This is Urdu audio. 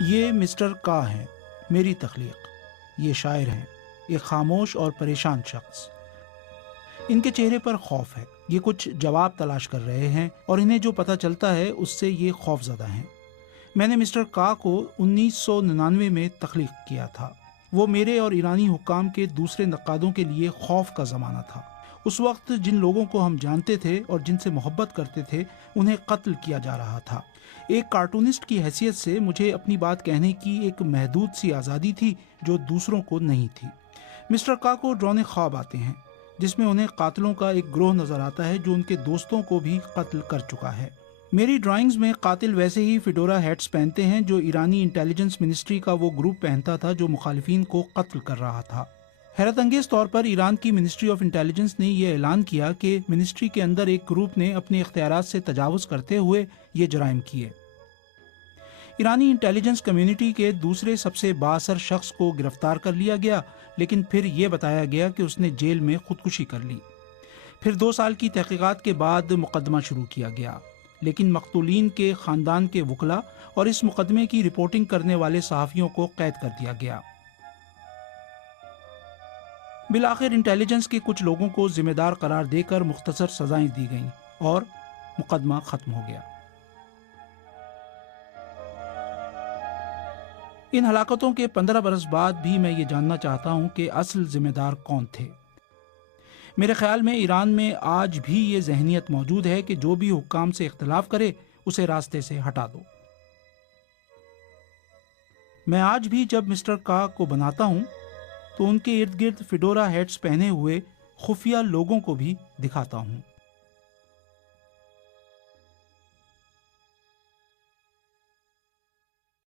یہ مسٹر کا ہیں، میری تخلیق۔ یہ شاعر ہیں، ایک خاموش اور پریشان شخص۔ ان کے چہرے پر خوف ہے، یہ کچھ جواب تلاش کر رہے ہیں اور انہیں جو پتہ چلتا ہے اس سے یہ خوف زدہ ہیں۔ میں نے مسٹر کا کو 1999 میں تخلیق کیا تھا۔ وہ میرے اور ایرانی حکام کے دوسرے نقادوں کے لیے خوف کا زمانہ تھا۔ اس وقت جن لوگوں کو ہم جانتے تھے اور جن سے محبت کرتے تھے انہیں قتل کیا جا رہا تھا۔ ایک کارٹونسٹ کی حیثیت سے مجھے اپنی بات کہنے کی ایک محدود سی آزادی تھی جو دوسروں کو نہیں تھی۔ مسٹر کا کو ڈرانے خواب آتے ہیں جس میں انہیں قاتلوں کا ایک گروہ نظر آتا ہے جو ان کے دوستوں کو بھی قتل کر چکا ہے۔ میری ڈرائنگز میں قاتل ویسے ہی فیڈورا ہیٹس پہنتے ہیں جو ایرانی انٹیلیجنس منسٹری کا وہ گروپ پہنتا تھا جو مخالفین کو قتل کر رہا تھا۔ حیرت انگیز طور پر ایران کی منسٹری آف انٹیلیجنس نے یہ اعلان کیا کہ منسٹری کے اندر ایک گروپ نے اپنے اختیارات سے تجاوز کرتے ہوئے یہ جرائم کیے۔ ایرانی انٹیلیجنس کمیونٹی کے دوسرے سب سے بااثر شخص کو گرفتار کر لیا گیا، لیکن پھر یہ بتایا گیا کہ اس نے جیل میں خودکشی کر لی۔ پھر 2 سال کی تحقیقات کے بعد مقدمہ شروع کیا گیا، لیکن مقتولین کے خاندان کے وکلاء اور اس مقدمے کی رپورٹنگ کرنے والے صحافیوں کو قید کر دیا گیا۔ بالآخر انٹیلیجنس کے کچھ لوگوں کو ذمہ دار قرار دے کر مختصر سزائیں دی گئیں اور مقدمہ ختم ہو گیا۔ ان ہلاکتوں کے 15 برس بعد بھی میں یہ جاننا چاہتا ہوں کہ اصل ذمہ دار کون تھے۔ میرے خیال میں ایران میں آج بھی یہ ذہنیت موجود ہے کہ جو بھی حکام سے اختلاف کرے اسے راستے سے ہٹا دو۔ میں آج بھی جب مسٹر کا کو بناتا ہوں تو ان کے ارد گرد فیڈورا ہیٹس پہنے ہوئے خفیہ لوگوں کو بھی دکھاتا ہوں۔